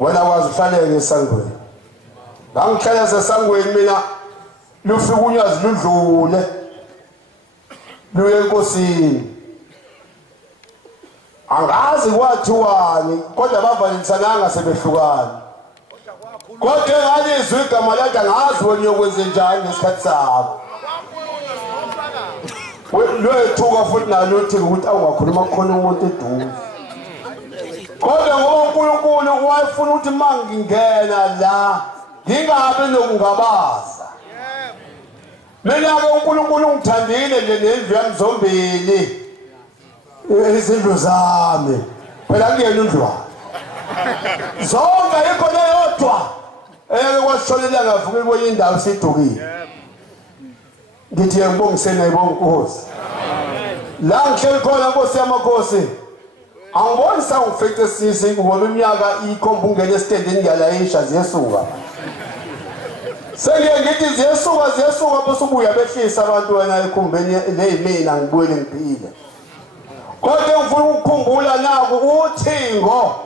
wena wazi uhlale esangweni ngangihlala esangweni mina lufika unyazi ludlule luye enkosini angazi kwathiwani kodwa bavalisananga sebehlukana kodwa ngalizwe igama lathi angazi wena uyokwenza njani ngesikhathi sakho lwethuka futhi nalo uthi ukuthi awungakhuluma khona umuntu eduze kodwa ngoba uNkulunkulu wayefuna ukuthi mangingena la ngingabe nokungabaza mina-ke uNkulunkulu ungithandile nje nendlu yami zombili izindlu zami phela kuyena undlwana zonke ayikho neyodwa kwasisholela ngavuka kwenye indawo sidukile ngithi ngibongiseni ayibonga inkosi la ngihleli khona Nkosi yamakhosi angiboni sangifeke sisi ngoba iminyaka ikhomba ungena esitendeni ngiyalayisha ziyesuka sengiye ngithi ziyesuka bese ubuya behlisa abantu wena ekhumbeni leyimina ngibuyele ngiphile kodwa ngifuna ukukhumbula naku uThingo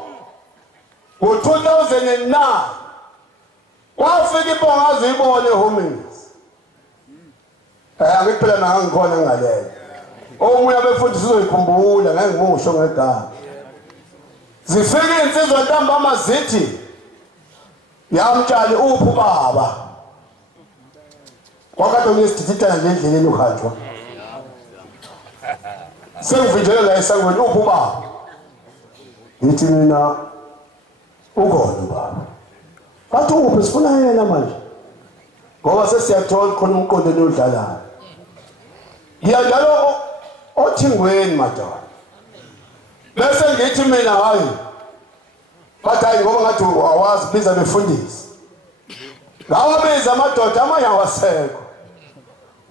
ngo-2009 kwafika ibongazi ibone eHomings angiphela nangikhona ngaleyo omunye abefundisi uzoyikhumbula ngeke ngimusho ngegama zifika insizwa ntambama zithi yamtshali uphi ubaba wakade unesithithana nje endleleni uhanjwa sengivinjele la esangweni uphi ubaba ngithi mina ukhona ubaba bathi uphi sifuna yena manje ngoba sesiyathola khona umqondo lodlalayo ngiyadlala othingweni madala bese ngithi mina hayi bathi hayi ngoba ngathi awazi biza befundisi ngawabiza amadoda amanye awasekho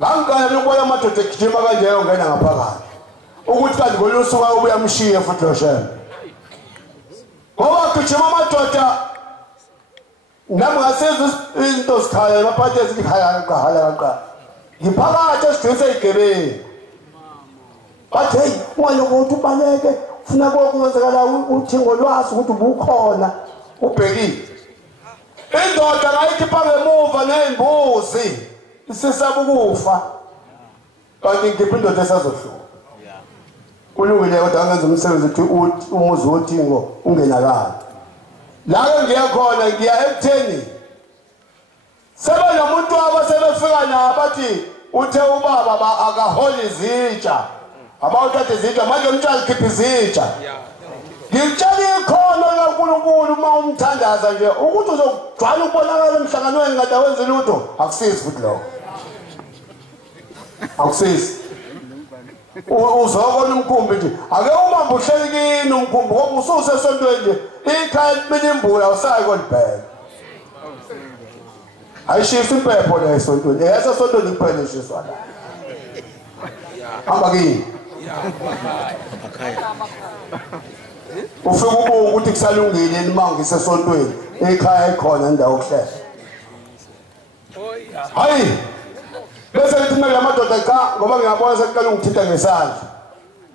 ngangikala ukubona amadoda egijima kanjeyo ngena ngaphakathi ukuthi kanti ngolusuka ubuya mshiye futhi loshela ngoba gijima amadoda nami ngasezwe izinto zikhaya emaphathi ezikhaya qahala ngiphakathi esidwese igebeni bathi hey ungalokho ubaleke ufuna kokwenzekala uThingo lwazi ukuthi ubukhona ubhekile indoda ngayikhipha ngemuva nezimbuzi isisaba ukufa kanti ngiphi indoda esazohluka kulungile kodwa angenza umsebenzi ukuthi umuzi woThingo ungenakala la ngiyakhona ngiya ekutheni sebe nomuntu abasebefika nabo bathi uthe ubaba akaholi izitsha abawuthathe izitsha manje umtshali khipha izitsha ngitshela ikhono kaNkulunkulu uma umthandaza nje ukuthi uzogcwala ukubonakala emhlanganweni ngade wenza lutho akusizi futhi lokho akusizi uzokona umkhumbi nje ake ubambe uhlelekini umkhumbi ngoba ususesontweni nje ikhaya libili imbuya usayi kolibheka ayishisa impepho la esontweni eyasesontweni kuphela ishiswa la hamba kini ufika ubuka ukuthi kusalungile limangi sesontweni ekhaya ikhona indawo okuhlela hayi bese lithi mina lamadoda cha ngoba ngiyabona sekuqala ungithinta ngesandla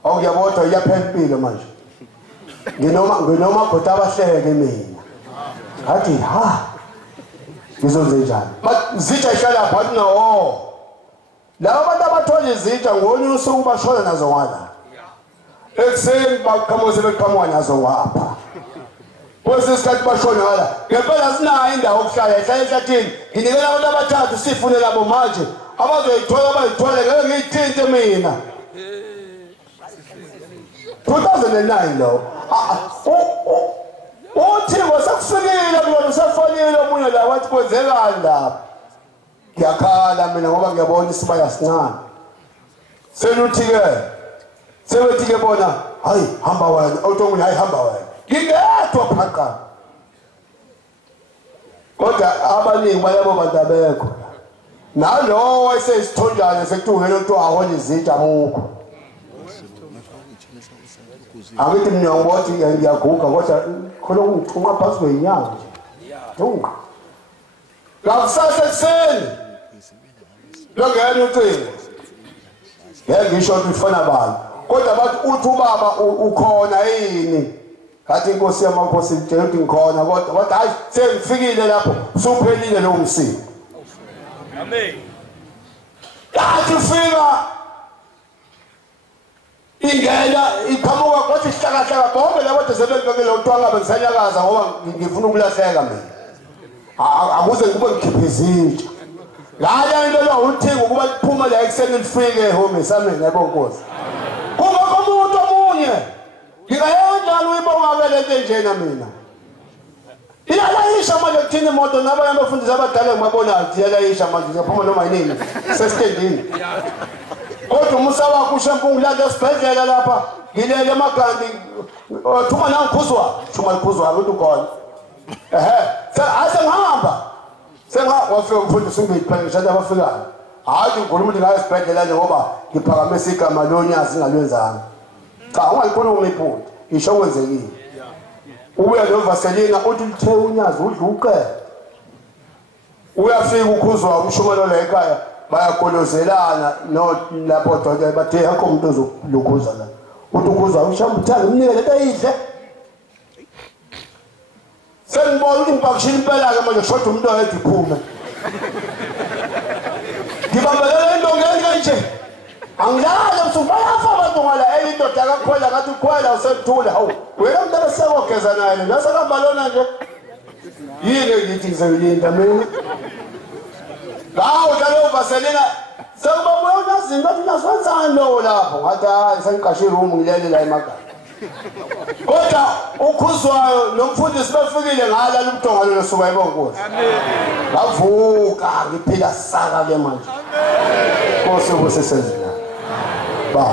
awuyabodwa iyaphela impilo manje nginoma goda abahleke mina ngathi ha ngizonze njani zitsha ihlala phansi no laba bantu abathola izitsha ngoni usuku bashona nazo ngala ekseni bakhamuze beqhamuka nazo ngapha bese isikhathi bashona ngala ngempela sinayo indawo okuhlala ihlala ehlathini nginikela abantu abathathu sifune labo manje abazoyithola bayithole ngeke ngiyithinte mina 2009 lo uThingo sekufikile bona usafanele omunye la wathi kwenzekani lapha ngiyakhala mina ngoba ngiyabona isibaya sincane seluthi-ke sewethi-ke bona hayi hamba wena omunye hayi hamba wena ngingedwa phaqana kodwa abaningi bayabo bantu abekho nalowo esesithonjana sekutungela ukuthi ahola izitsha mukho angithi mina ngibothi ngiyaguga kodwa khona ungithunqa phansi kweyinyanga nje ngakusasa ekuseni longena ucingo ngeke ngisho ukuthi ufana bani kodwa bathi uthi ubaba ukhona yini kathi inkosi yamakhosi itshela ukuthi ngikhona kodwa hayi sengifikile lapho usuphelile lo msimo. Amen. Kathi ufika ingena iqhamuka kwathi isihlakahlaka bonke labo kodwa sebebekele utwanga bengisanyakaza ngoba ngifuna ukulahleka mina. Akuze kube ngikhiphe izinja. Laya into lo uthinga ukuba liphuma la ekuseni lifike home sameni yabo Nkosi. Kungakho umuntu omunye ngikayenza uyibonga ke lento njena mina. Iyalayisha manje kuthina imoto nabanye abafundisi abadala ngibabona iyalayisha manje ngiyaphuma noma yini sesitendini. Kodwa umusa wakho ushempungu landa esibhedlela lapha ngilele emagandi thuma nangikhuzwa thuma likhuzwa ukuthi ukhona. Asengihamba wafika umfundisi ungiphanisha abafikayo. Hayi uNkulunkulu ngayo esibhedlela nje ngoba ngiphakamise igama lonyazi ngalwenzanga. Cha ungayibona umephula isho kwenzekile. Ubuya novaselina uthi lithe unyazi udluqe. Uyafika ukhuzwa umshumelo la ekhaya bayakolozelana no lapho doda bathe akho umuntu ozolukhuza la. Uthi ukhuzwa ushamba uthanda umnike lento ayidle. Sengibona ukuthi ngibakishila impela ke manje shoda umuntu oyedwa iphume. Ngibambelele indongeni kanje. Angilala msuku bayafa abantu ngala elindoda akakhola ngathi ukhwela usethule hawu. Wena umuntu abesekogeza naye nasekambalona nje. Yini ngithi ngizoyilinda mina. Lawo njalo vaselina sekubabuya unazinto athi nasenzani lo lapho ngathi hayi sengiqashe room ngilele la emakhaya. Kodwa ukhuzwayo nomfundisi bafikile ngala lumtonga lo suka eBonkosi. Amen. Bavuka ngiphila saka ke manje. Amen. Nkosi ubusisezela. Ba